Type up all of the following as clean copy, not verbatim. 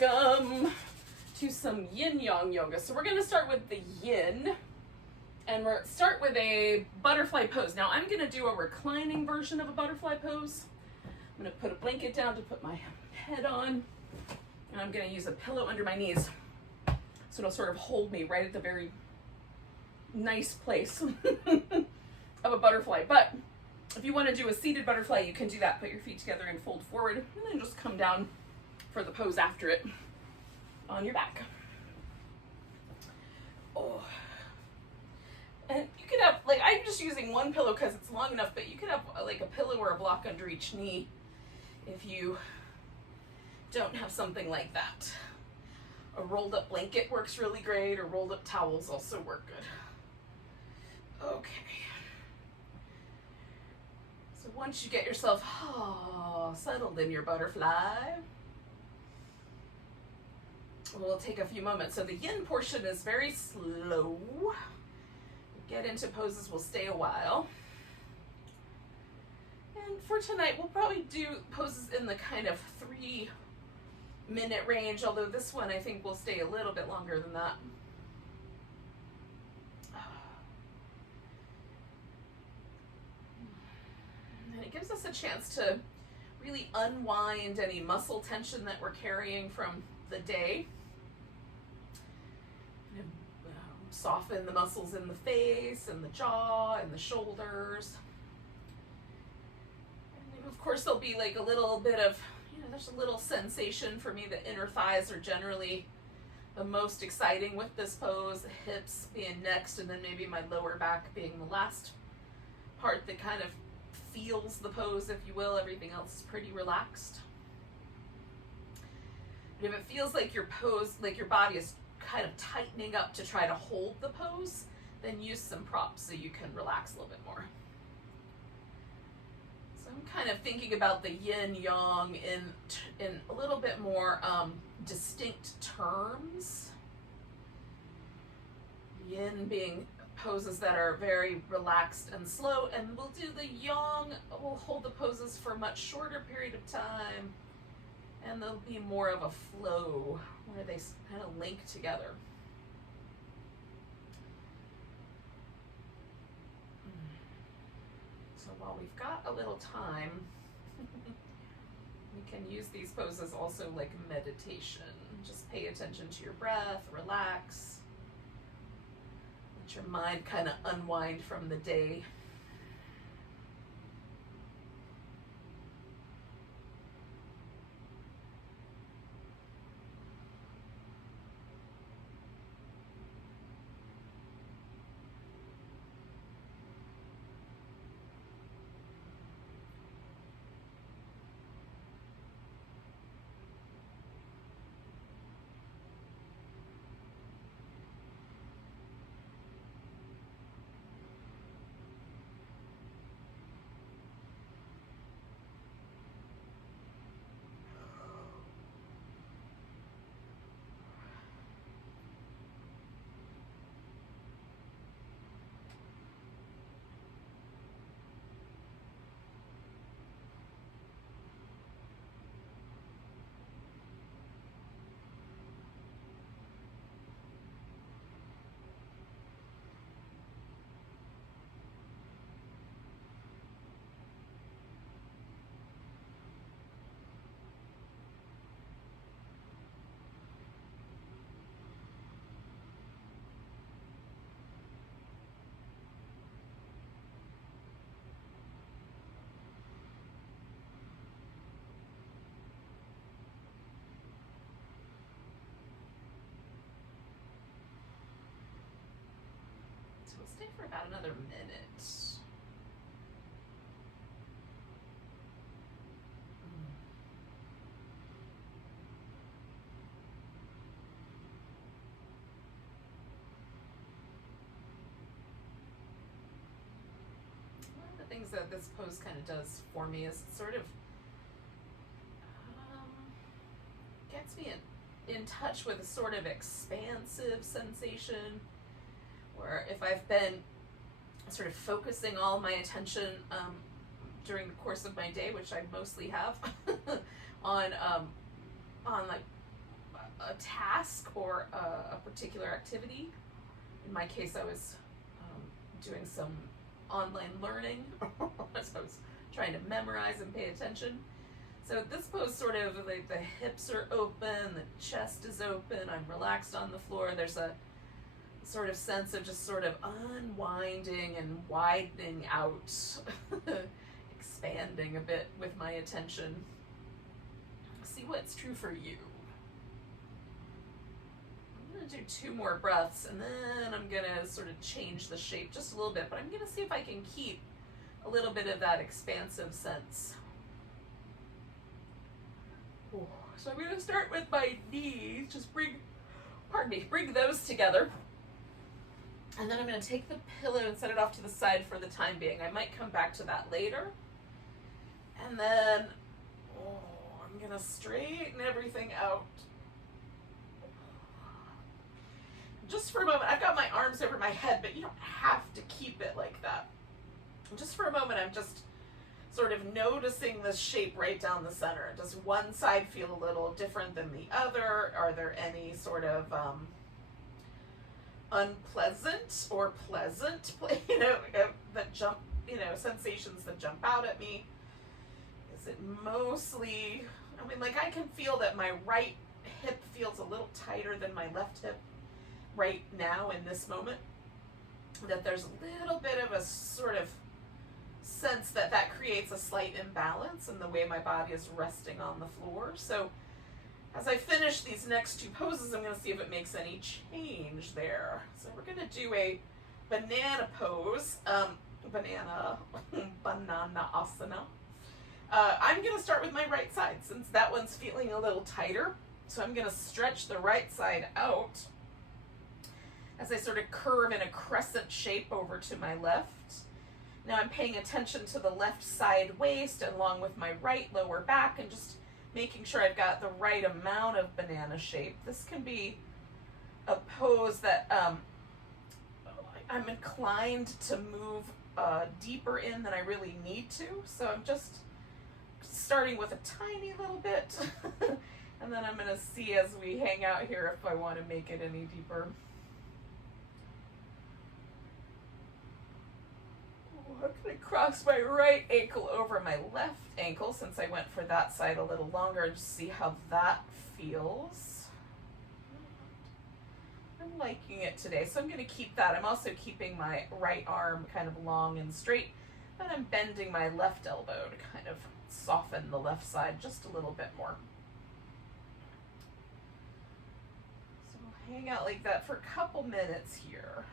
welcome to some yin yang yoga. So we're going to start with the yin, and we'll start with a butterfly pose. Now I'm going to do a reclining version of a butterfly pose. I'm going to put a blanket down to put my head on, and I'm going to use a pillow under my knees so it'll sort of hold me right at the very nice place of a butterfly. But if you want to do a seated butterfly, you can do that. Put your feet together and fold forward, and then just come down for the pose after it on your back. Oh. And you could have, like, I'm just using one pillow because it's long enough, but you could have like a pillow or a block under each knee if you don't have something like that. A rolled up blanket works really great, or rolled up towels also work good. Okay. So once you get yourself settled in your butterfly, we'll take a few moments. So the yin portion is very slow. Get into poses, we'll stay a while. And for tonight, we'll probably do poses in the kind of 3-minute range, although this one I think will stay a little bit longer than that. And it gives us a chance to really unwind any muscle tension that we're carrying from the day. Soften the muscles in the face and the jaw and the shoulders. And of course, there'll be like a little bit of, there's a little sensation for me. The inner thighs are generally the most exciting with this pose, the hips being next, and then maybe my lower back being the last part that kind of feels the pose, if you will. Everything else is pretty relaxed. But if it feels like your pose, like your body is kind of tightening up to try to hold the pose, then use some props so you can relax a little bit more. So I'm kind of thinking about the yin yang in a little bit more distinct terms. Yin being poses that are very relaxed and slow, and we'll do the yang, we'll hold the poses for a much shorter period of time, and there'll be more of a flow where they kind of link together. So while we've got a little time, we can use these poses also like meditation. Just pay attention to your breath, relax, let your mind kind of unwind from the day. We'll stay for about another minute. One of the things that this pose kind of does for me is sort of gets me in touch with a sort of expansive sensation, where if I've been sort of focusing all my attention during the course of my day, which I mostly have, on like a task or a particular activity. In my case, I was doing some online learning, so I was trying to memorize and pay attention. So this pose sort of like the hips are open, the chest is open, I'm relaxed on the floor. There's a sort of sense of just sort of unwinding and widening out, expanding a bit with my attention. See what's true for you. I'm going to do 2 more breaths, and then I'm going to sort of change the shape just a little bit, but I'm going to see if I can keep a little bit of that expansive sense. So I'm going to start with my knees, just bring those together. And then I'm going to take the pillow and set it off to the side for the time being. I might come back to that later. And then, I'm going to straighten everything out. Just for a moment, I've got my arms over my head, but you don't have to keep it like that. Just for a moment, I'm just sort of noticing this shape right down the center. Does one side feel a little different than the other? Are there any sort of unpleasant or pleasant, that jump, sensations that jump out at me? Is it mostly, I can feel that my right hip feels a little tighter than my left hip right now in this moment. That there's a little bit of a sort of sense that creates a slight imbalance in the way my body is resting on the floor. So as I finish these next 2 poses, I'm going to see if it makes any change there. So we're going to do a banana pose, banana asana. I'm going to start with my right side since that one's feeling a little tighter. So I'm going to stretch the right side out as I sort of curve in a crescent shape over to my left. Now I'm paying attention to the left side waist along with my right lower back and just making sure I've got the right amount of banana shape. This can be a pose that I'm inclined to move deeper in than I really need to. So I'm just starting with a tiny little bit and then I'm going to see as we hang out here if I want to make it any deeper. I'm going to cross my right ankle over my left ankle since I went for that side a little longer and just see how that feels. I'm liking it today, so I'm going to keep that. I'm also keeping my right arm kind of long and straight, but I'm bending my left elbow to kind of soften the left side just a little bit more. So we'll hang out like that for a couple minutes here.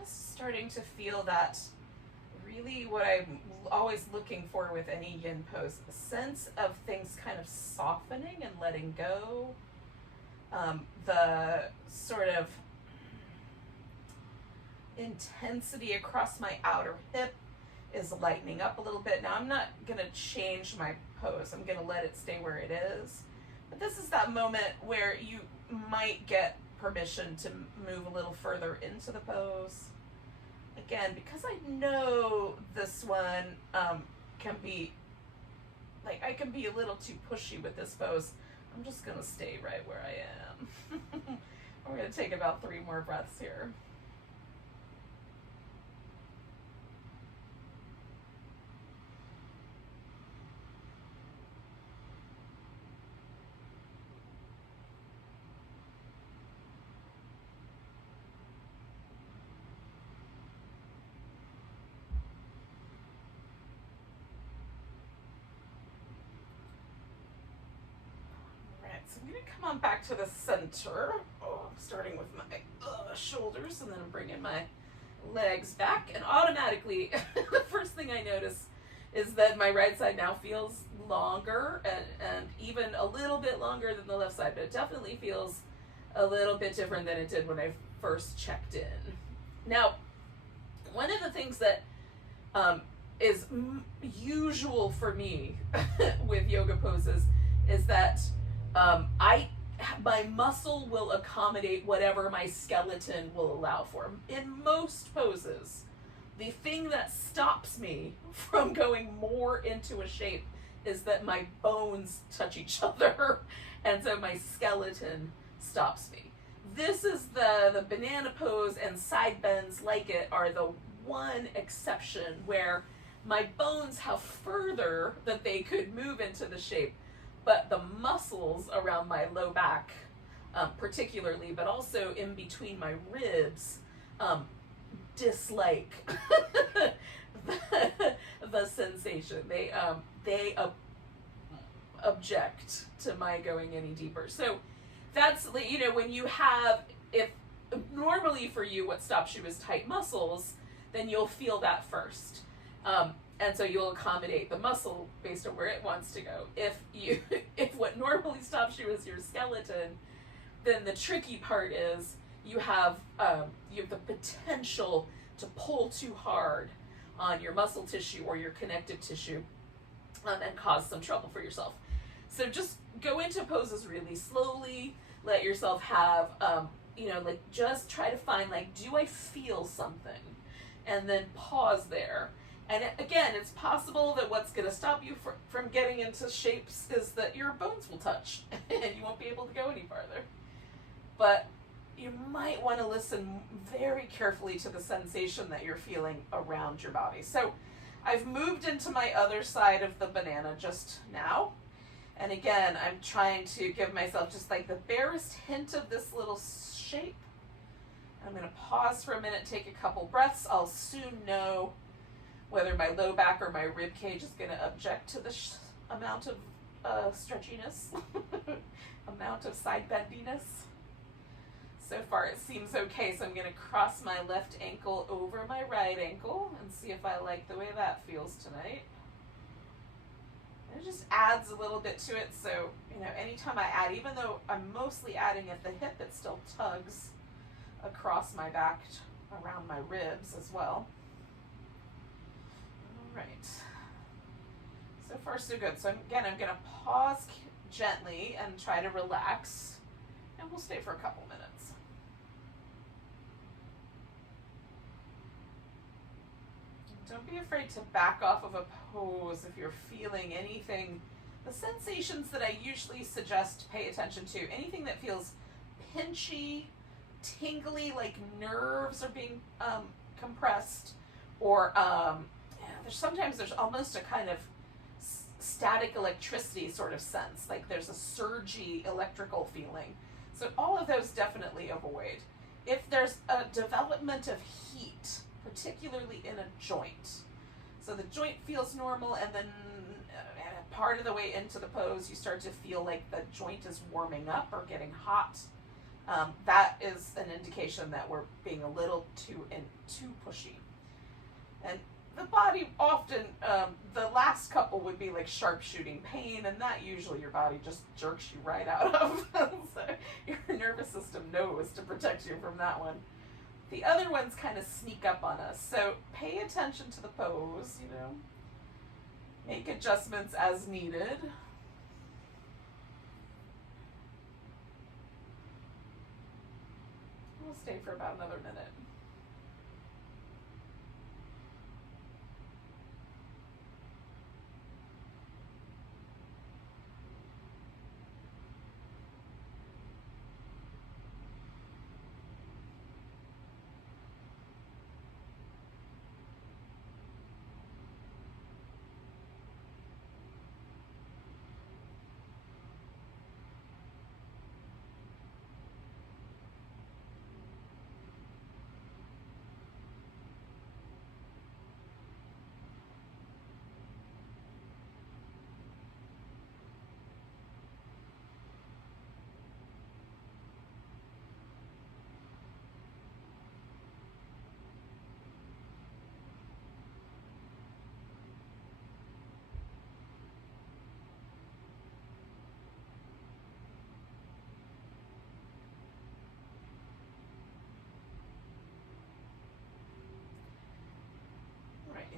Just starting to feel that really what I'm always looking for with any yin pose, a sense of things kind of softening and letting go. The sort of intensity across my outer hip is lightening up a little bit. Now I'm not going to change my pose. I'm going to let it stay where it is. But this is that moment where you might get permission to move a little further into the pose. Again, because I know this one can be, I can be a little too pushy with this pose, I'm just going to stay right where I am. We're going to take about 3 more breaths here. so I'm going to come on back to the center, starting with my shoulders, and then I'm bringing my legs back, and automatically the first thing I notice is that my right side now feels longer, and even a little bit longer than the left side, but it definitely feels a little bit different than it did when I first checked in. Now, one of the things that is usual for me with yoga poses is that my muscle will accommodate whatever my skeleton will allow for. In most poses, the thing that stops me from going more into a shape is that my bones touch each other, and so my skeleton stops me. This is the banana pose, and side bends like it are the one exception where my bones have further that they could move into the shape, but the muscles around my low back, particularly, but also in between my ribs, dislike the sensation. They object to my going any deeper. So that's, you know, when you have, if normally for you what stops you is tight muscles, then you'll feel that first. And so you'll accommodate the muscle based on where it wants to go. If what normally stops you is your skeleton, then the tricky part is you have the potential to pull too hard on your muscle tissue or your connective tissue, and cause some trouble for yourself. So just go into poses really slowly. Let yourself have, like just try to find, like, do I feel something? And then pause there. And again, it's possible that what's going to stop you from getting into shapes is that your bones will touch and you won't be able to go any farther. But you might want to listen very carefully to the sensation that you're feeling around your body. So I've moved into my other side of the banana just now. And again, I'm trying to give myself just like the barest hint of this little shape. I'm going to pause for a minute, take a couple breaths. I'll soon know whether my low back or my rib cage is going to object to the amount of stretchiness, amount of side bendiness. So far it seems okay, so I'm going to cross my left ankle over my right ankle and see if I like the way that feels tonight. And it just adds a little bit to it, so, anytime I add, even though I'm mostly adding at the hip, it still tugs across my back around my ribs as well. All right. So far, so good. So again, I'm going to pause gently and try to relax, and we'll stay for a couple minutes. Don't be afraid to back off of a pose if you're feeling anything. The sensations that I usually suggest pay attention to, anything that feels pinchy, tingly, like nerves are being compressed, or there's almost a kind of static electricity sort of sense, like there's a surgy electrical feeling. So all of those definitely avoid. If there's a development of heat, particularly in a joint, so the joint feels normal, and then part of the way into the pose you start to feel like the joint is warming up or getting hot, that is an indication that we're being a little too pushy. And the body often, the last couple would be like sharpshooting pain, and that usually your body just jerks you right out of. So your nervous system knows to protect you from that one. The other ones kind of sneak up on us. So pay attention to the pose, make adjustments as needed. We'll stay for about another minute.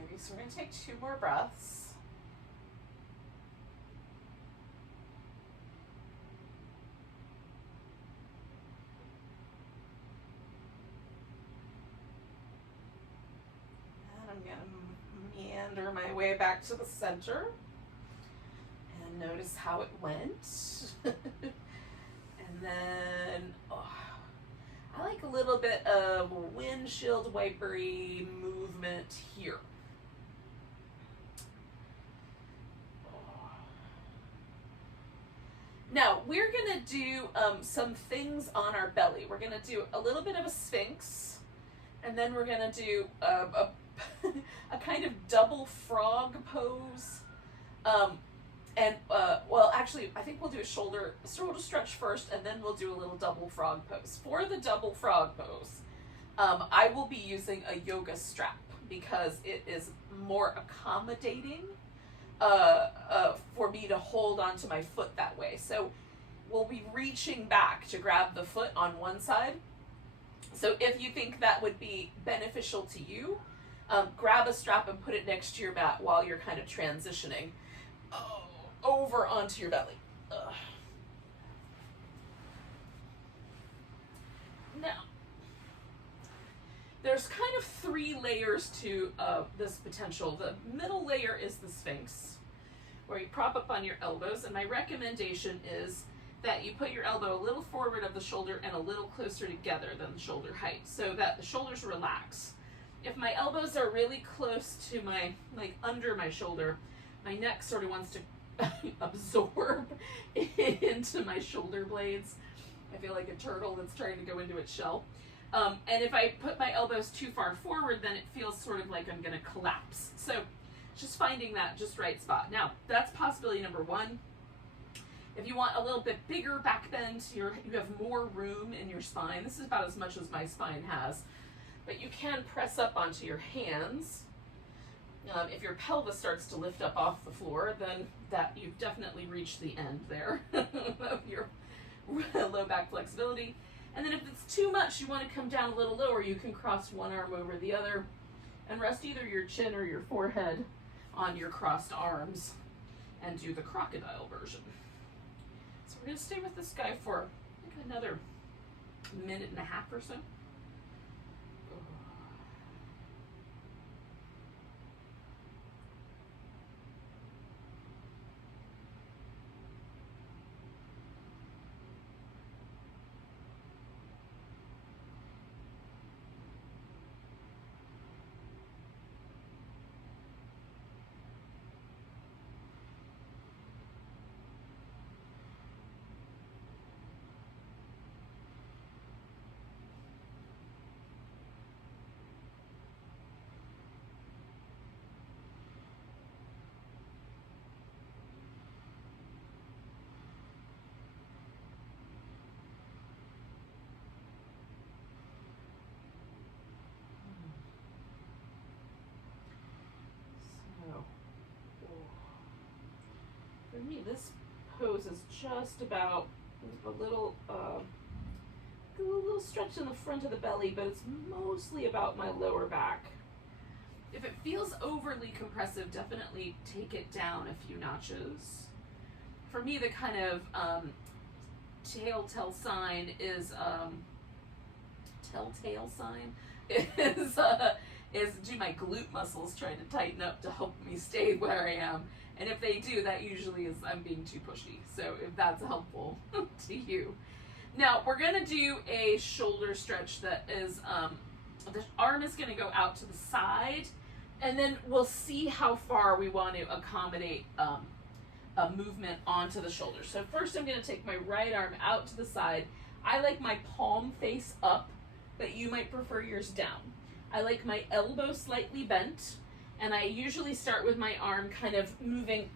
Okay, so we're going to take 2 more breaths. And I'm going to meander my way back to the center. And notice how it went. And then, I like a little bit of windshield wipery movement here. Now, we're going to do some things on our belly. We're going to do a little bit of a sphinx, and then we're going to do a kind of double frog pose. Well, actually, I think we'll do a shoulder stretch first, and then we'll do a little double frog pose. For the double frog pose, I will be using a yoga strap because it is more accommodating for me to hold onto my foot that way. So we'll be reaching back to grab the foot on one side. So if you think that would be beneficial to you, grab a strap and put it next to your mat while you're kind of transitioning over onto your belly. Now, there's kind of 3 layers to this potential. The middle layer is the Sphinx, where you prop up on your elbows, and my recommendation is that you put your elbow a little forward of the shoulder and a little closer together than the shoulder height, so that the shoulders relax. If my elbows are really close to my, like under my shoulder, my neck sort of wants to absorb into my shoulder blades. I feel like a turtle that's trying to go into its shell. And if I put my elbows too far forward, then it feels sort of like I'm going to collapse. So just finding that just right spot. Now, that's possibility number 1. If you want a little bit bigger back bend, you have more room in your spine. This is about as much as my spine has. But you can press up onto your hands. If your pelvis starts to lift up off the floor, then that you've definitely reached the end there of your low back flexibility. And then if it's too much, you want to come down a little lower, you can cross one arm over the other and rest either your chin or your forehead on your crossed arms and do the crocodile version. So we're going to stay with this guy for I think another 1.5 minutes or so. For me, this pose is just about a little stretch in the front of the belly, but it's mostly about my lower back. If it feels overly compressive, definitely take it down a few notches. For me, the kind of telltale sign is do my glute muscles trying to tighten up to help me stay where I am. And if they do, that usually is I'm being too pushy. So if that's helpful to you. Now, we're going to do a shoulder stretch that is, the arm is going to go out to the side, and then we'll see how far we want to accommodate a movement onto the shoulder. So first I'm going to take my right arm out to the side. I like my palm face up, but you might prefer yours down. I like my elbow slightly bent, and I usually start with my arm kind of moving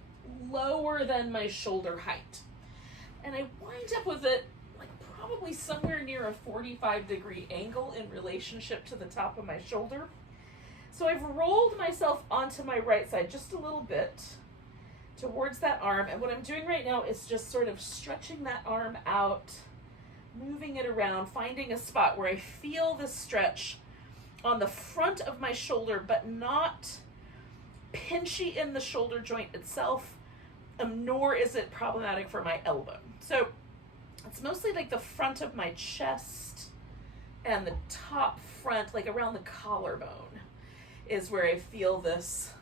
lower than my shoulder height. And I wind up with it like probably somewhere near a 45-degree angle in relationship to the top of my shoulder. So I've rolled myself onto my right side just a little bit towards that arm, and what I'm doing right now is just sort of stretching that arm out, moving it around, finding a spot where I feel the stretch on the front of my shoulder, but not pinchy in the shoulder joint itself, nor is it problematic for my elbow. So it's mostly like the front of my chest and the top front, like around the collarbone, is where I feel this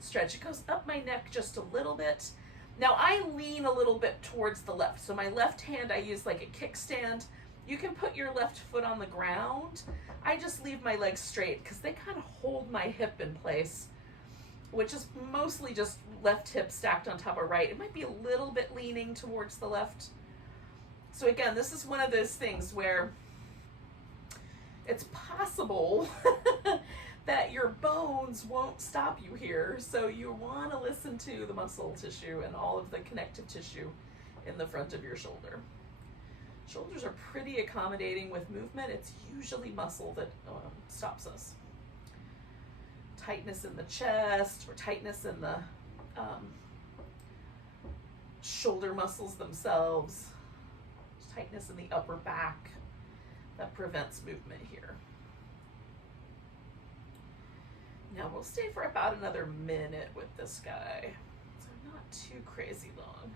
stretch. It goes up my neck just a little bit. Now I lean a little bit towards the left. So my left hand I use like a kickstand. You can put your left foot on the ground. I just leave my legs straight because they kind of hold my hip in place, which is mostly just left hip stacked on top of right. It might be a little bit leaning towards the left. So again, this is one of those things where it's possible that your bones won't stop you here. So you want to listen to the muscle tissue and all of the connective tissue in the front of your shoulder. Shoulders are pretty accommodating with movement. It's usually muscle that stops us. Tightness in the chest or tightness in the shoulder muscles themselves. Tightness in the upper back that prevents movement here. Now we'll stay for about another minute with this guy. So not too crazy long.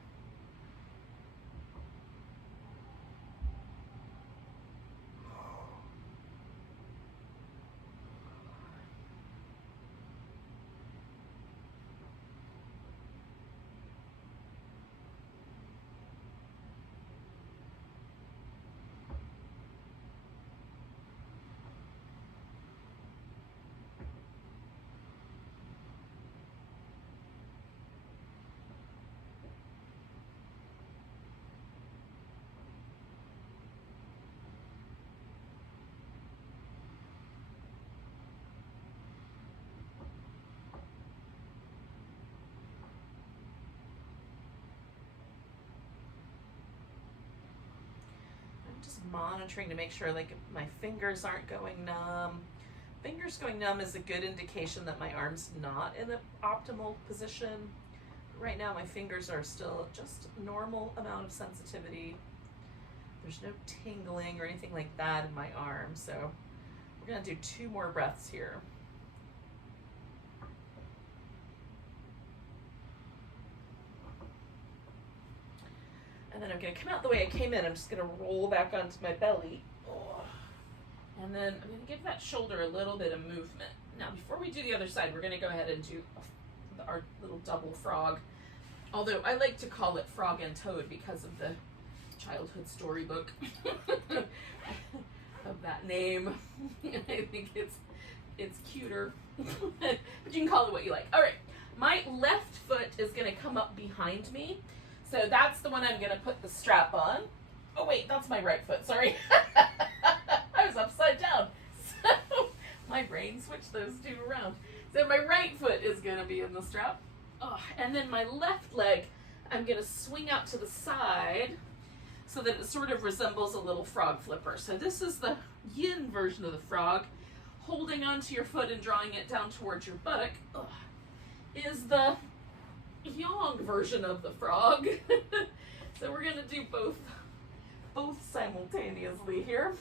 Just monitoring to make sure like my fingers aren't going numb. Fingers going numb is a good indication that my arm's not in an optimal position. Right now my fingers are still just normal amount of sensitivity. There's no tingling or anything like that in my arm. So we're gonna do 2 more breaths here. And then I'm going to come out the way I came in. I'm just going to roll back onto my belly. And then I'm going to give that shoulder a little bit of movement. Now, before we do the other side, we're going to go ahead and do our little double frog. Although I like to call it frog and toad because of the childhood storybook of that name. I think it's cuter. But you can call it what you like. All right. My left foot is going to come up behind me. So that's the one I'm going to put the strap on. Oh, wait, that's my right foot. Sorry. I was upside down. So my brain switched those 2 around. So my right foot is going to be in the strap. Oh, and then my left leg, I'm going to swing out to the side so that it sort of resembles a little frog flipper. So this is the yin version of the frog. Holding onto your foot and drawing it down towards your buttock is the yang version of the frog. So we're gonna do both simultaneously here.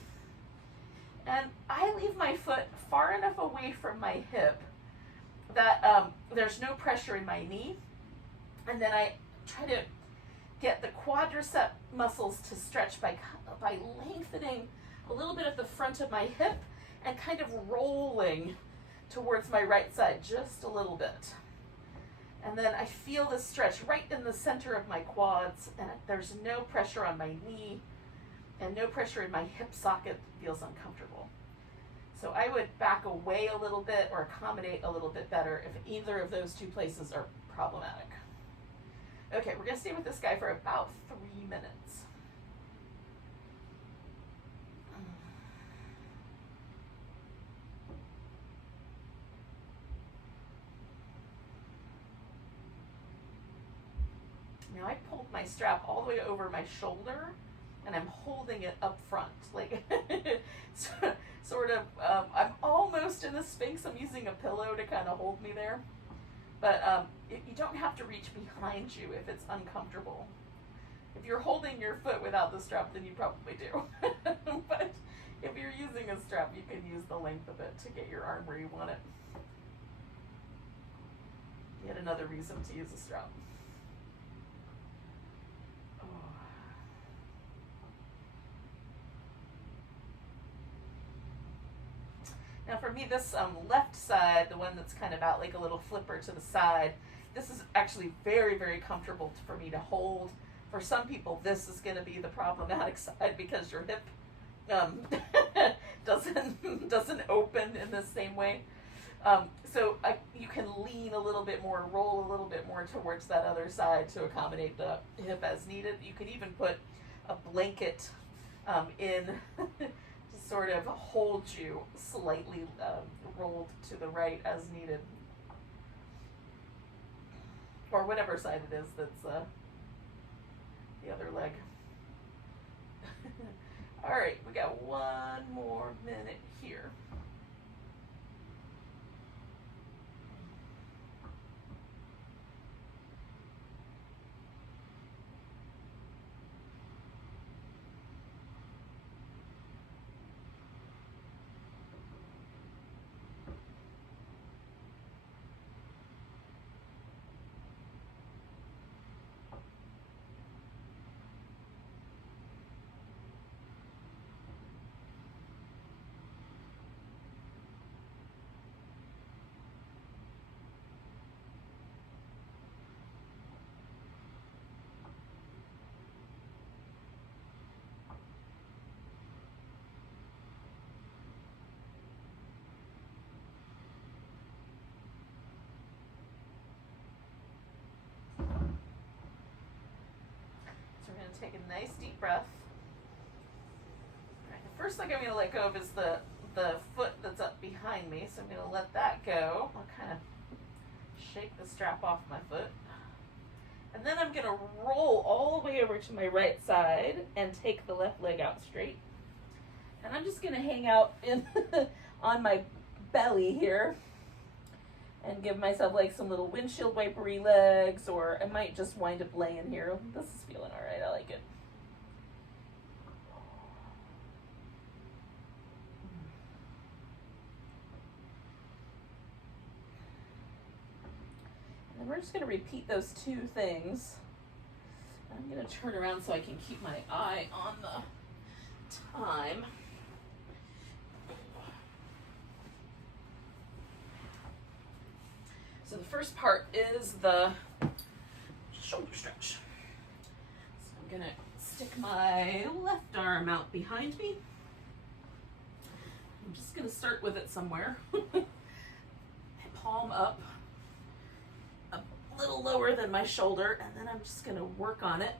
And I leave my foot far enough away from my hip that there's no pressure in my knee. And then I try to get the quadricep muscles to stretch by lengthening a little bit at the front of my hip and kind of rolling towards my right side just a little bit. And then I feel this stretch right in the center of my quads, and there's no pressure on my knee and no pressure in my hip socket. It feels uncomfortable. So I would back away a little bit or accommodate a little bit better if either of those 2 places are problematic. Okay, we're gonna stay with this guy for about 3 minutes. Now I pulled my strap all the way over my shoulder and I'm holding it up front, like sort of, I'm almost in the Sphinx. I'm using a pillow to kind of hold me there. But you don't have to reach behind you if it's uncomfortable. If you're holding your foot without the strap, then you probably do. But if you're using a strap, you can use the length of it to get your arm where you want it. Yet another reason to use a strap. Now for me, this left side, the one that's kind of out like a little flipper to the side, this is actually very, very comfortable for me to hold. For some people, this is going to be the problematic side because your hip doesn't open in the same way. So you can lean a little bit more, roll a little bit more towards that other side to accommodate the hip as needed. You can even put a blanket in to sort of hold you slightly rolled to the right as needed. Or whatever side it is that's the other leg. All right, we got 1 more minute here. So we're going to take a nice deep breath. All right, the first thing I'm going to let go of is the foot that's up behind me. So I'm going to let that go. I'll kind of shake the strap off my foot. And then I'm going to roll all the way over to my right side and take the left leg out straight. And I'm just going to hang out in on my belly here and give myself like some little windshield wipery legs, or I might just wind up laying here. This is feeling all right. I like it. And then we're just going to repeat those 2 things. I'm going to turn around so I can keep my eye on the time. So the first part is the shoulder stretch. So I'm going to stick my left arm out behind me. I'm just going to start with it somewhere. Palm up, a little lower than my shoulder, and then I'm just going to work on it.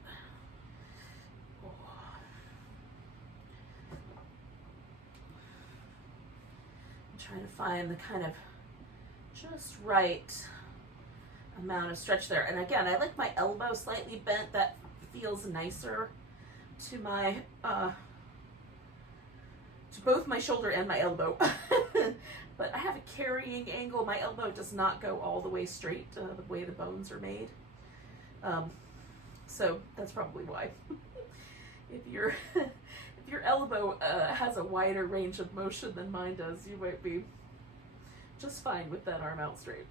I'm trying to find the kind of just right amount of stretch there. And again, I like my elbow slightly bent. That feels nicer to my to both my shoulder and my elbow. But I have a carrying angle. My elbow does not go all the way straight the way the bones are made. So that's probably why. If your elbow has a wider range of motion than mine does, you might be just fine with that arm out straight.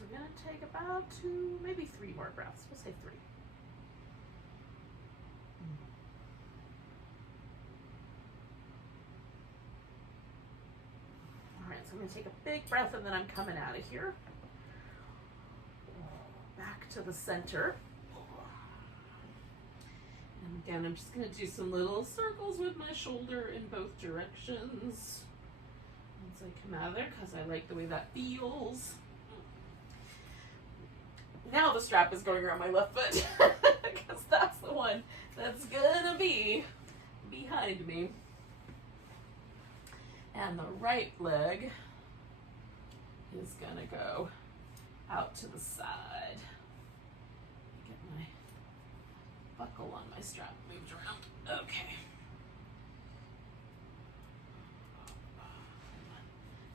We're going to take about 2, maybe 3 more breaths. We'll say 3. All right, so I'm going to take a big breath, and then I'm coming out of here. Back to the center. Again, I'm just going to do some little circles with my shoulder in both directions once I come out of there, because I like the way that feels. Now the strap is going around my left foot, because that's the one that's gonna be behind me. And the right leg is gonna go out to the side. Get my buckle on my strap moved around. Okay.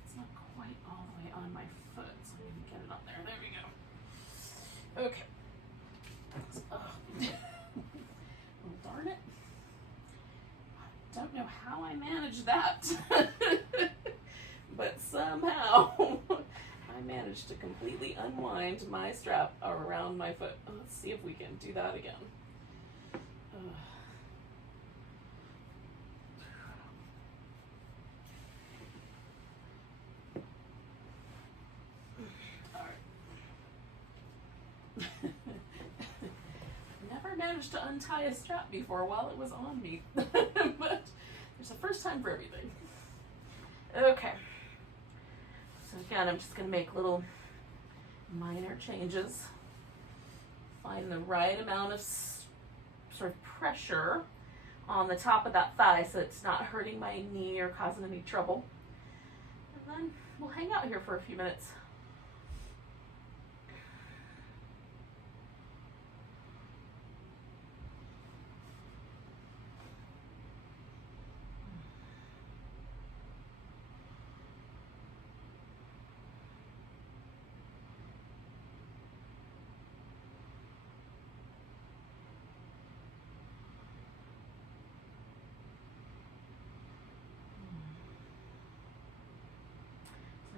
It's not quite all the way on my foot, so I'm gonna get it on there. There we go. Okay. Oh. Well, darn it. I don't know how I managed that. But somehow I managed to completely unwind my strap around my foot. Let's see if we can do that again. Never managed to untie a strap before while it was on me. But there's a first time for everything. Okay. So again, I'm just going to make little minor changes. Find the right amount of sort of pressure on the top of that thigh so it's not hurting my knee or causing any trouble. And then we'll hang out here for a few minutes.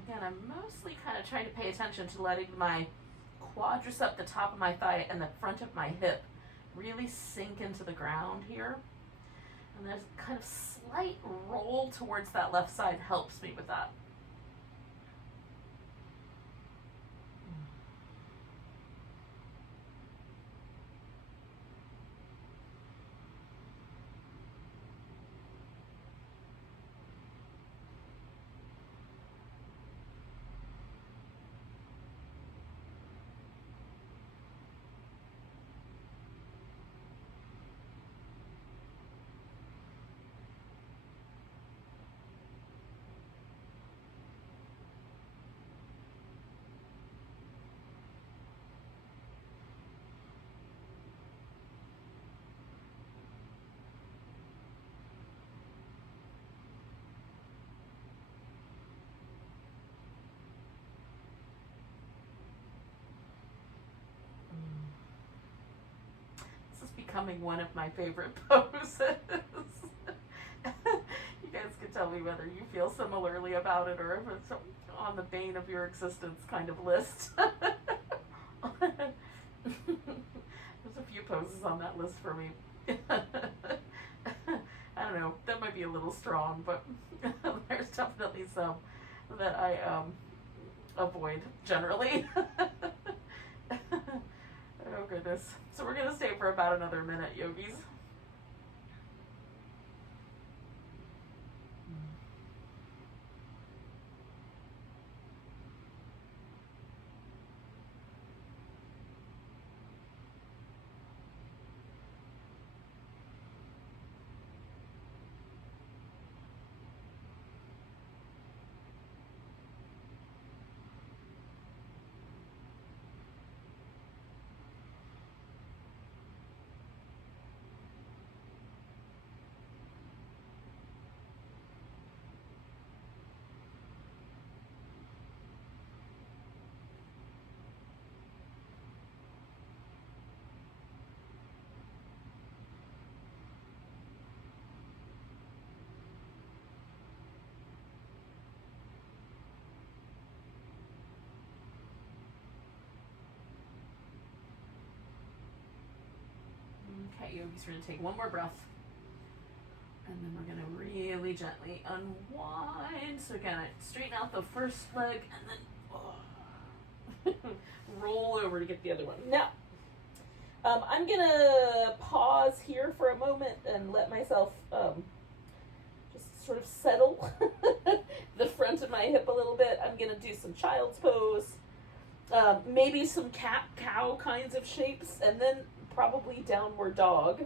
Again, I'm mostly kind of trying to pay attention to letting my quadricep, the top of my thigh, and the front of my hip really sink into the ground here. And there's a kind of slight roll towards that left side helps me with that. Becoming one of my favorite poses. You guys can tell me whether you feel similarly about it or if it's on the bane of your existence kind of list. There's a few poses on that list for me. I don't know, that might be a little strong, but there's definitely some that I avoid generally. Oh goodness. So we're going to stay for about another minute, yogis. Okay, yogis, we're going to take one more breath. And then we're going to really gently unwind. So again, I straighten out the first leg and then roll over to get the other one. Now, I'm gonna pause here for a moment and let myself just sort of settle the front of my hip a little bit. I'm gonna do some child's pose, maybe some cat-cow kinds of shapes, and then probably downward dog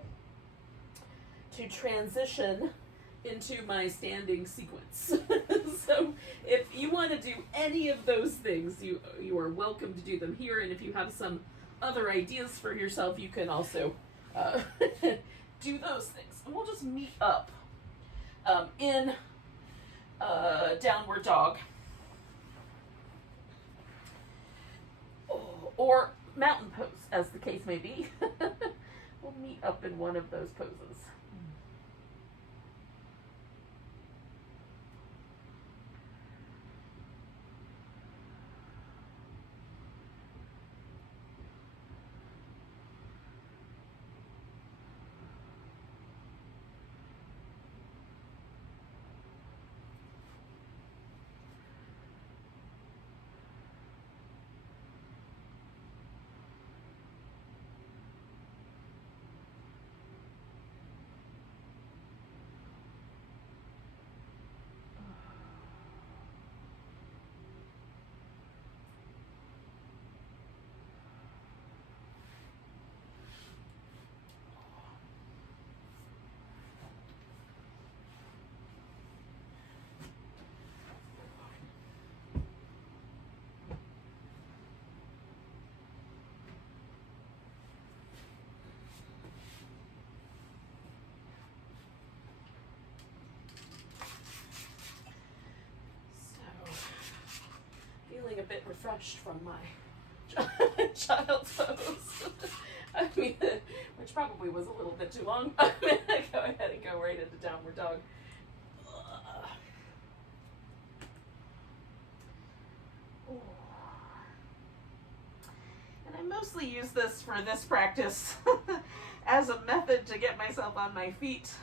to transition into my standing sequence. So if you want to do any of those things, you are welcome to do them here, and if you have some other ideas for yourself, you can also do those things. And we'll just meet up in downward dog or mountain pose, as the case may be. We'll meet up in one of those poses. Feeling a bit refreshed from my child's pose. I mean, which probably was a little bit too long. I'm gonna go ahead and go right into downward dog. And I mostly use this for this practice as a method to get myself on my feet.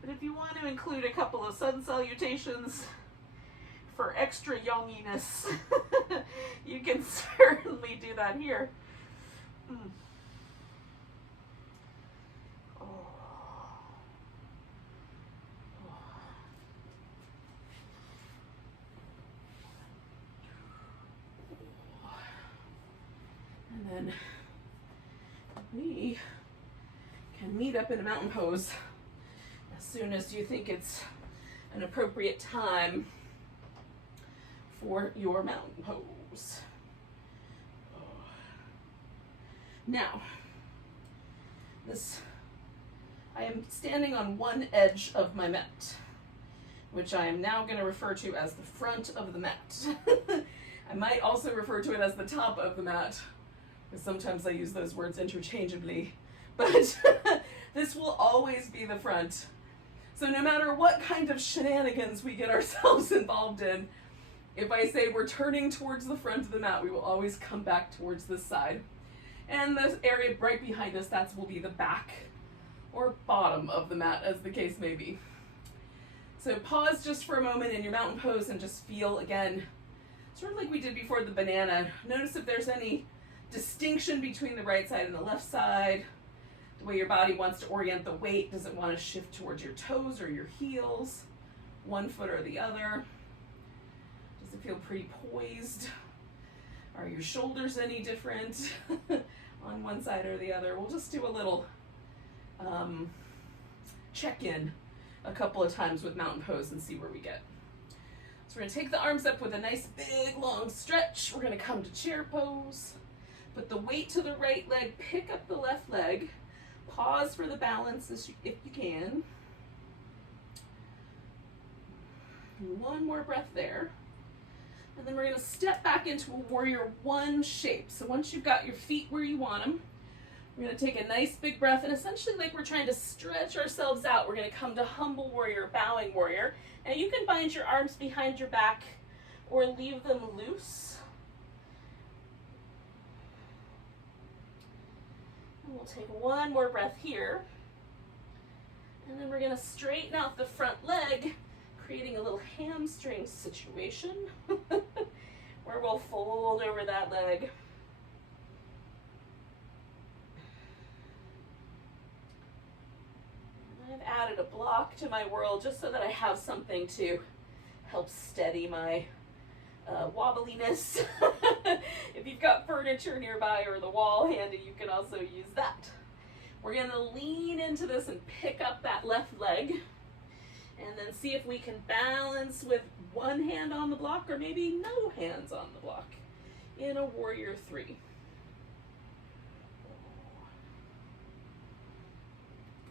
But if you want to include a couple of sun salutations for extra younginess, you can certainly do that here. And then we can meet up in a mountain pose as soon as you think it's an appropriate time for your mountain pose. Now, I am standing on one edge of my mat, which I am now going to refer to as the front of the mat. I might also refer to it as the top of the mat, because sometimes I use those words interchangeably, but this will always be the front. So no matter what kind of shenanigans we get ourselves involved in, if I say we're turning towards the front of the mat, we will always come back towards this side. And the area right behind us, that will be the back or bottom of the mat, as the case may be. So pause just for a moment in your mountain pose and just feel, again, sort of like we did before the banana. Notice if there's any distinction between the right side and the left side, the way your body wants to orient the weight. Does it want to shift towards your toes or your heels, one foot or the other? Does it feel pretty poised? Are your shoulders any different on one side or the other? We'll just do a little check-in a couple of times with mountain pose and see where we get. So we're going to take the arms up with a nice big long stretch. We're going to come to chair pose. Put the weight to the right leg, pick up the left leg. Pause for the balance if you can. And one more breath there. And then we're going to step back into a warrior one shape. So once you've got your feet where you want them, we're going to take a nice big breath, and essentially like we're trying to stretch ourselves out, we're going to come to humble warrior, bowing warrior. And you can bind your arms behind your back or leave them loose. And we'll take one more breath here. And then we're going to straighten out the front leg, creating a little hamstring situation where we'll fold over that leg. added a block to my world just so that I have something to help steady my wobbliness. If you've got furniture nearby or the wall handy, you can also use that. We're going to lean into this and pick up that left leg, and then see if we can balance with one hand on the block or maybe no hands on the block in a warrior three.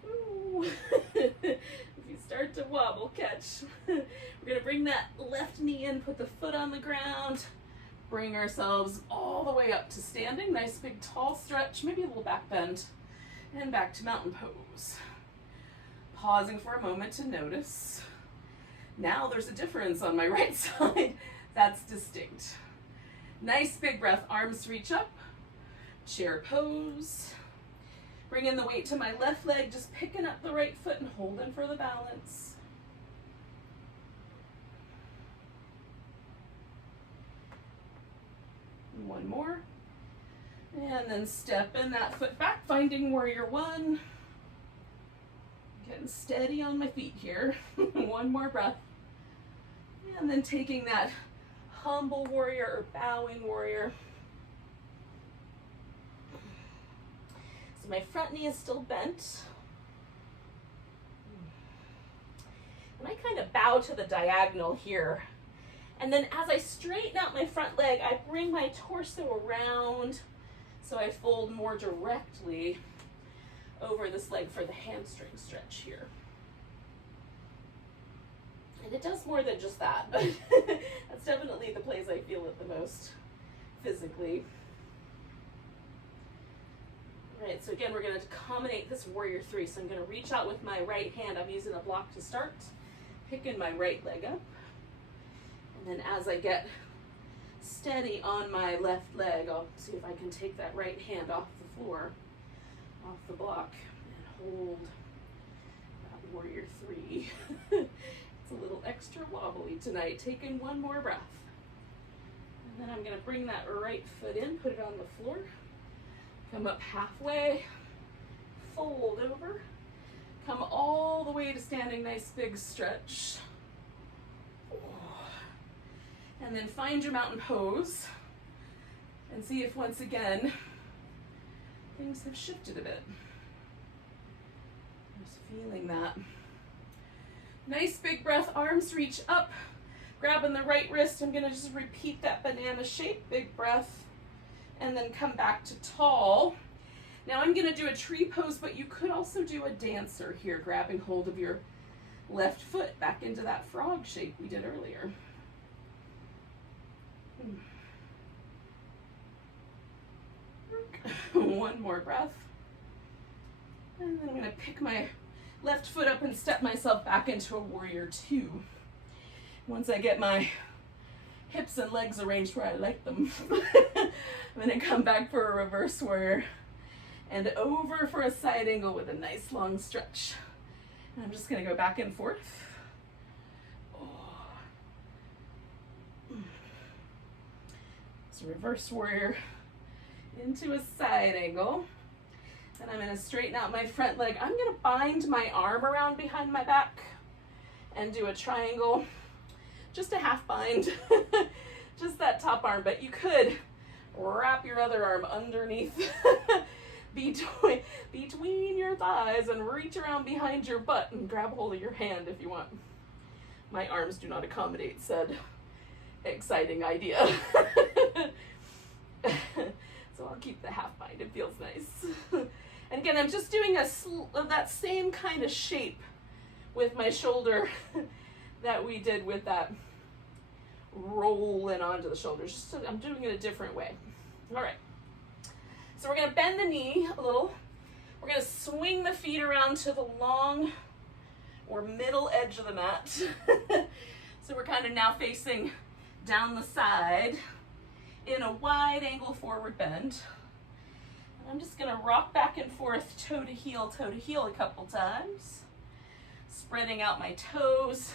Ooh. If you start to wobble, catch. We're going to bring that left knee in, put the foot on the ground, bring ourselves all the way up to standing. Nice big tall stretch, maybe a little back bend, and back to mountain pose. Pausing for a moment to notice. Now there's a difference on my right side. That's distinct. Nice big breath, arms reach up, chair pose. Bring in the weight to my left leg, just picking up the right foot and holding for the balance. One more. And then stepping that foot back, finding warrior one. Getting steady on my feet here. One more breath. And then taking that humble warrior or bowing warrior. So my front knee is still bent. And I kind of bow to the diagonal here. And then as I straighten out my front leg, I bring my torso around so I fold more directly over this leg for the hamstring stretch here. And it does more than just that, but that's definitely the place I feel it the most physically. All right, so again, we're going to accommodate this warrior three. So I'm going to reach out with my right hand. I'm using a block to start, picking my right leg up. And then as I get steady on my left leg, I'll see if I can take that right hand off the floor, off the block, and hold that warrior three. It's a little extra wobbly tonight. Taking one more breath. And then I'm going to bring that right foot in, put it on the floor, come up halfway, fold over, come all the way to standing, nice big stretch. And then find your mountain pose and see if once again things have shifted a bit. Just feeling that. Nice big breath, arms reach up, grabbing the right wrist. I'm going to just repeat that banana shape, big breath, and then come back to tall. Now I'm going to do a tree pose, but you could also do a dancer here, grabbing hold of your left foot back into that frog shape we did earlier. One more breath. And then I'm going to pick my left foot up and step myself back into a warrior two. Once I get my hips and legs arranged where I like them, I'm going to come back for a reverse warrior and over for a side angle with a nice long stretch. And I'm just going to go back and forth. Reverse warrior into a side angle. Then I'm going to straighten out my front leg. I'm going to bind my arm around behind my back and do a triangle, just a half bind, just that top arm, but you could wrap your other arm underneath between your thighs and reach around behind your butt and grab hold of your hand if you want. My arms do not accommodate said exciting idea. So I'll keep the half bind, it feels nice. And again, I'm just doing that same kind of shape with my shoulder that we did with that rolling onto the shoulders. Just so I'm doing it a different way. All right. So we're going to bend the knee a little. We're going to swing the feet around to the long or middle edge of the mat. So we're kind of now facing down the side in a wide angle forward bend. And I'm just going to rock back and forth toe to heel a couple times. Spreading out my toes,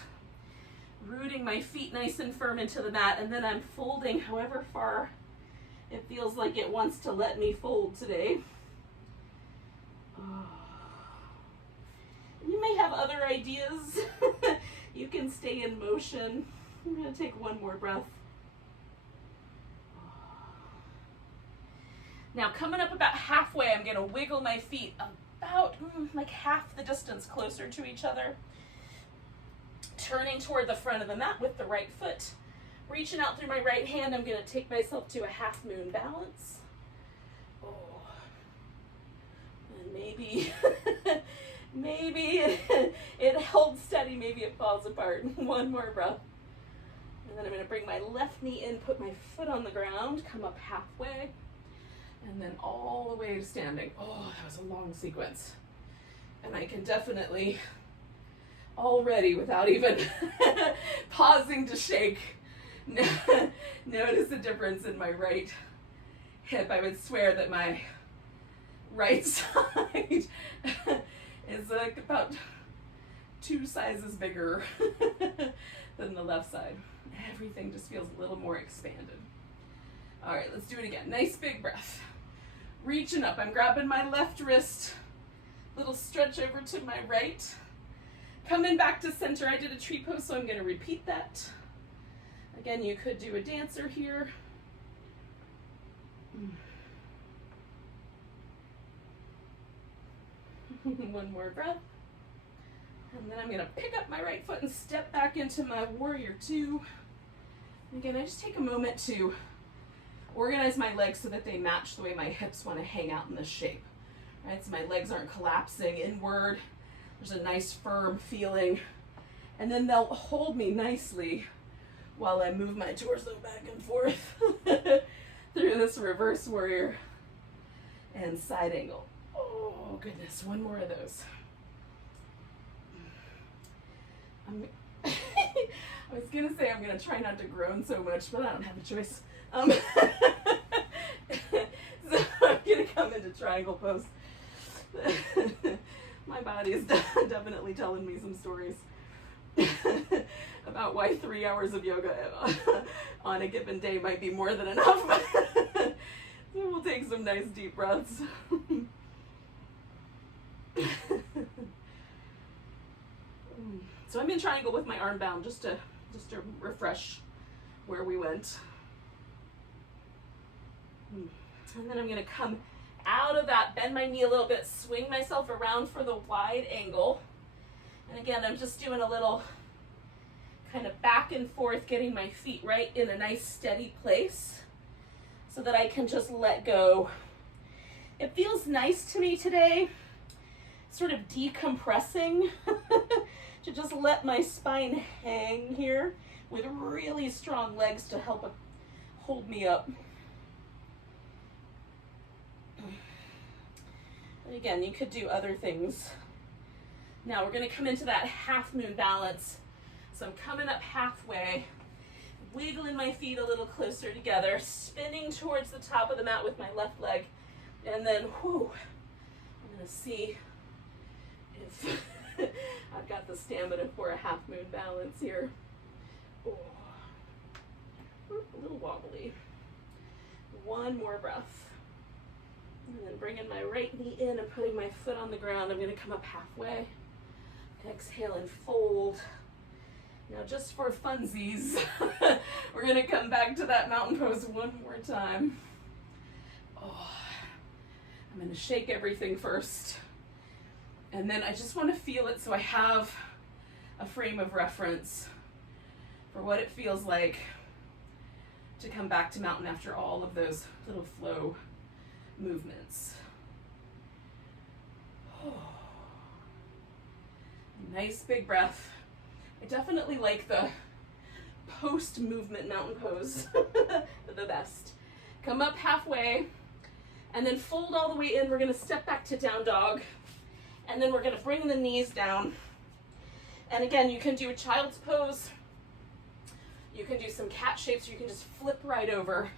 rooting my feet nice and firm into the mat, and then I'm folding however far it feels like it wants to let me fold today. You may have other ideas, you can stay in motion. I'm gonna take one more breath. Now coming up about halfway, I'm gonna wiggle my feet about like half the distance closer to each other. Turning toward the front of the mat with the right foot. Reaching out through my right hand, I'm gonna take myself to a half moon balance. Oh. And maybe, maybe it holds steady, maybe it falls apart. One more breath. And then I'm gonna bring my left knee in, put my foot on the ground, come up halfway. And then all the way to standing. Oh, that was a long sequence. And I can definitely, already without even pausing to shake, notice a difference in my right hip. I would swear that my right side is like about 2 sizes bigger than the left side. Everything just feels a little more expanded. All right, let's do it again. Nice big breath. Reaching up, I'm grabbing my left wrist, little stretch over to my right. Coming back to center, I did a tree pose, so I'm gonna repeat that. Again, you could do a dancer here. One more breath. And then I'm gonna pick up my right foot and step back into my warrior two. Again, I just take a moment to organize my legs so that they match the way my hips want to hang out in this shape. Right, so my legs aren't collapsing inward. There's a nice firm feeling. And then they'll hold me nicely while I move my torso back and forth through this reverse warrior and side angle. Oh goodness, one more of those. I was gonna say I'm gonna try not to groan so much, but I don't have a choice. So I'm gonna come into triangle pose. My body is definitely telling me some stories about why 3 hours of yoga on a given day might be more than enough. So we'll take some nice deep breaths. So I'm in triangle with my arm bound just to refresh where we went. And then I'm going to come out of that, bend my knee a little bit, swing myself around for the wide angle. And again, I'm just doing a little kind of back and forth, getting my feet right in a nice steady place so that I can just let go. It feels nice to me today, sort of decompressing, to just let my spine hang here with really strong legs to help hold me up. And again, you could do other things. Now we're going to come into that half moon balance. So I'm coming up halfway, wiggling my feet a little closer together, spinning towards the top of the mat with my left leg, and then I'm going to see if I've got the stamina for a half moon balance here. Oh. A little wobbly. One more breath. And then bringing my right knee in and putting my foot on the ground. I'm going to come up halfway. Exhale and fold. Now just for funsies, we're going to come back to that mountain pose one more time. Oh, I'm going to shake everything first. And then I just want to feel it so I have a frame of reference for what it feels like to come back to mountain after all of those little flow movements. Oh. Nice big breath. I definitely like the post-movement mountain pose the best. Come up halfway and then fold all the way in. We're going to step back to down dog, and then we're going to bring the knees down. And again, you can do a child's pose. You can do some cat shapes. You can just flip right over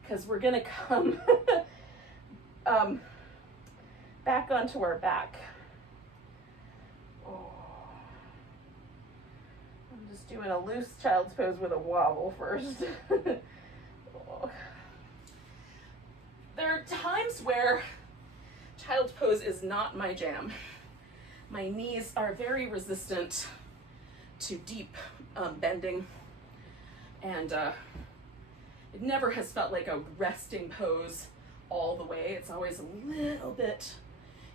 because we're going to come back onto our back. Oh. I'm just doing a loose child's pose with a wobble first. Oh. There are times where child's pose is not my jam. My knees are very resistant to deep bending, and it never has felt like a resting pose all the way. It's always a little bit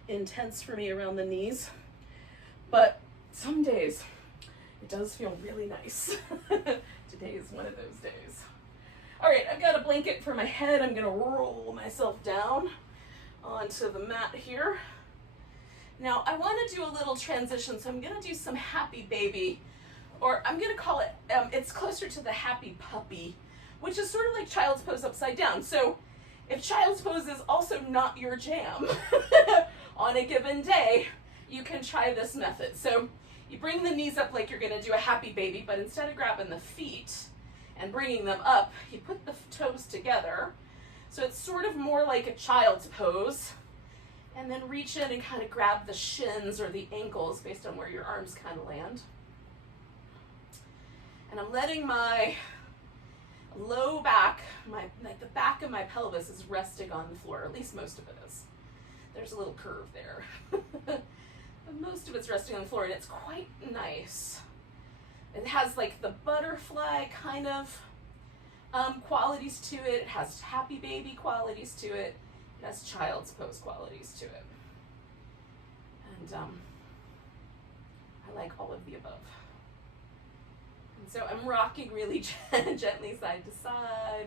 intense for me around the knees, but some days it does feel really nice. Today is one of those days. All right, I've got a blanket for my head. I'm gonna roll myself down onto the mat here. Now I wanna do a little transition, so I'm gonna do some happy baby, or I'm gonna call it, it's closer to the happy puppy, which is sort of like child's pose upside down. So if child's pose is also not your jam on a given day, you can try this method. So you bring the knees up like you're gonna do a happy baby, but instead of grabbing the feet and bringing them up, you put the toes together. So it's sort of more like a child's pose, and then reach in and kind of grab the shins or the ankles based on where your arms kind of land. And I'm letting my low back, the back of my pelvis is resting on the floor, at least most of it is. There's a little curve there. But most of it's resting on the floor, and it's quite nice. It has like the butterfly kind of qualities to it. It has happy baby qualities to it. It has child's pose qualities to it. And I like all of the above. And so I'm rocking really gently side to side.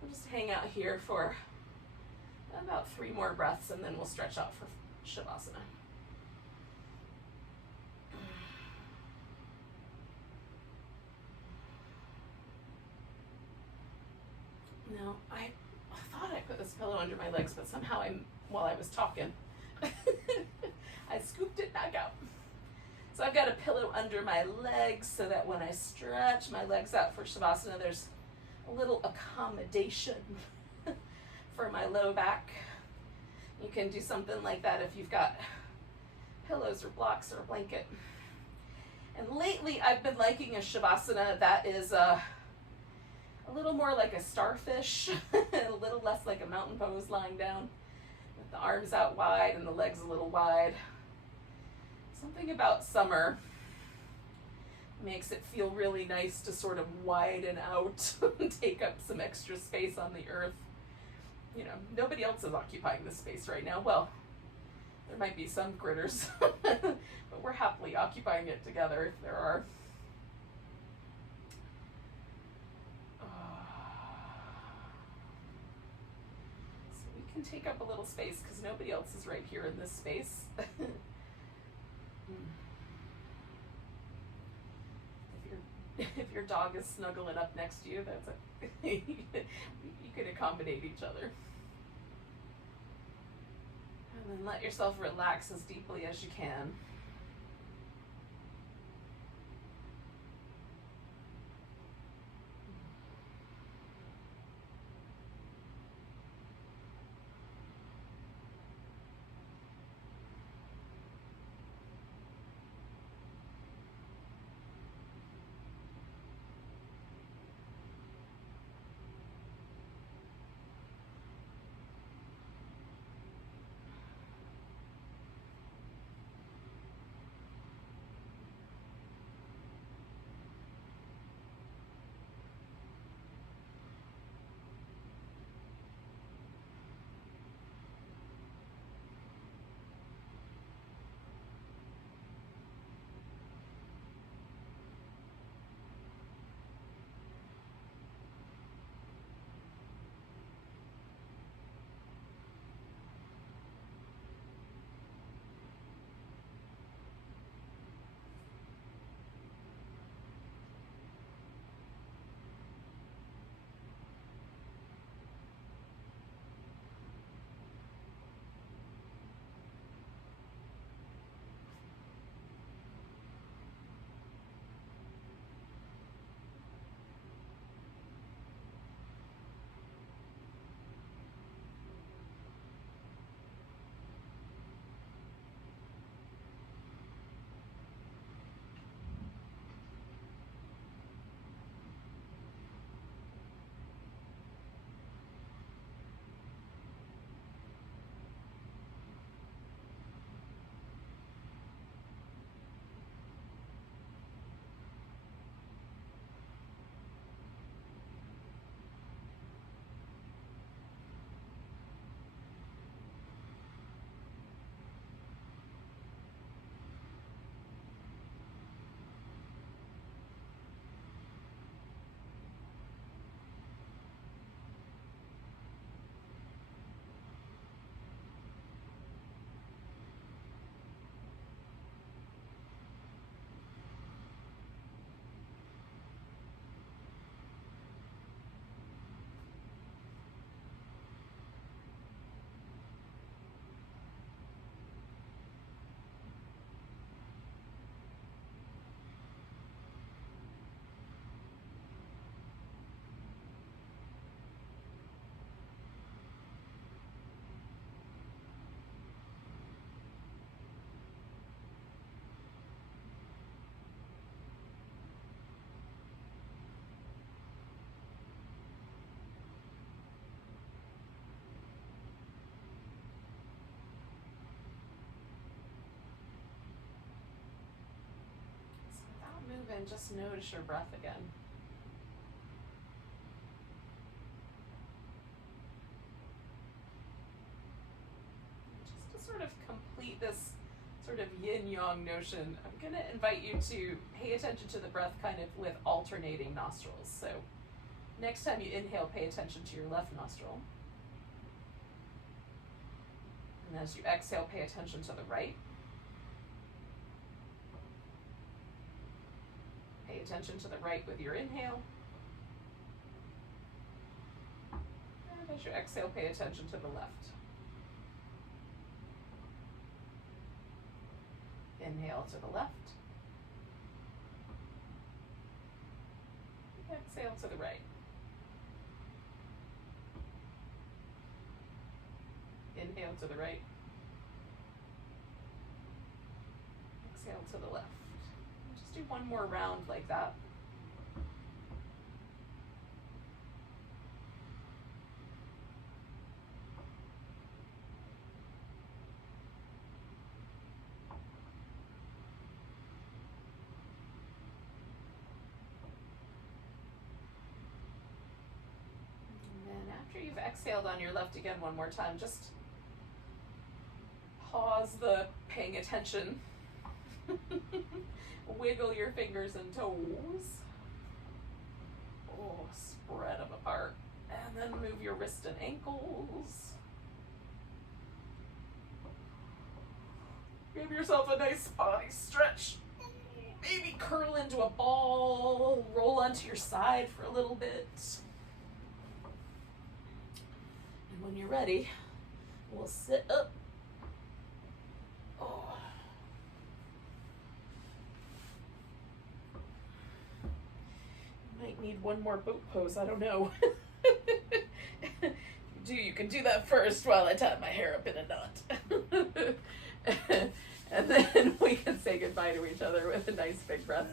We'll just hang out here for about 3 more breaths, and then we'll stretch out for Shavasana. Now, I thought I put this pillow under my legs, but somehow while I was talking, I scooped it back out. So I've got a pillow under my legs so that when I stretch my legs out for Shavasana, there's a little accommodation for my low back. You can do something like that if you've got pillows or blocks or a blanket. And lately I've been liking a Shavasana that is a little more like a starfish, a little less like a mountain pose lying down, with the arms out wide and the legs a little wide. Something about summer makes it feel really nice to sort of widen out and take up some extra space on the earth. You know, nobody else is occupying this space right now. Well, there might be some critters, but we're happily occupying it together if there are. Can take up a little space because nobody else is right here in this space. If your dog is snuggling up next to you, that's you can accommodate each other. And then let yourself relax as deeply as you can. And just notice your breath again. Just to sort of complete this sort of yin-yang notion, I'm going to invite you to pay attention to the breath kind of with alternating nostrils. So next time you inhale, pay attention to your left nostril. And as you exhale, pay attention to the right. Pay attention to the right with your inhale. And as you exhale, pay attention to the left. Inhale to the left. Exhale to the right. Inhale to the right. Exhale to the left. Just do one more round like that. And then after you've exhaled on your left again one more time, just pause the paying attention. Wiggle your fingers and toes. Oh, spread them apart. And then move your wrists and ankles. Give yourself a nice body stretch. Maybe curl into a ball. Roll onto your side for a little bit. And when you're ready, we'll sit up. Oh. Might need one more boat pose, I don't know. You can do that first while I tie my hair up in a knot. And then we can say goodbye to each other with a nice big breath.